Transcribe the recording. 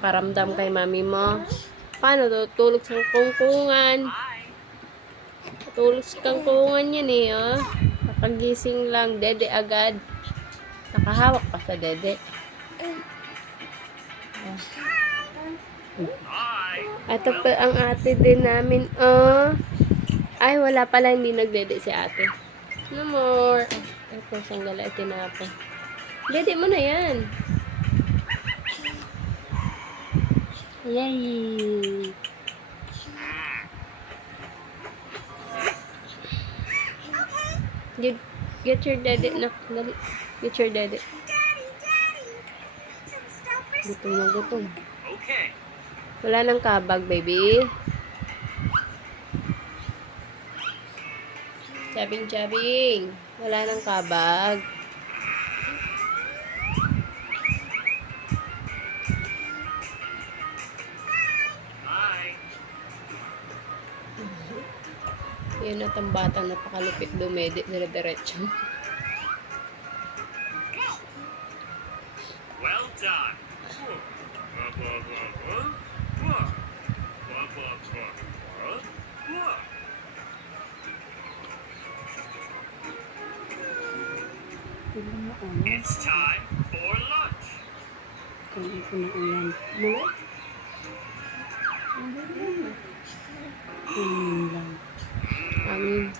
Paramdam kay mami mo. Paano tutulog sa kungkungan? Tutulog sa kungkungan yan eh, oh. Nakagising lang, dede agad. Nakahawak pa sa dede. Ito pa ang ate din namin, oh. Ay, wala pala, hindi nagdede si ate. No more. Ito, sanggala at tinapon. Dede mo na yan. Yay! Get your daddy, nak. Dali. Get your daddy. Gutom na gutom. Wala nang kabag, baby. Chabing. Wala nang kabag. Yan at ang batang napakalupit dumedi dire-diretso. Well done. It's time for lunch. Kung ito na ulan. Mula? Lang.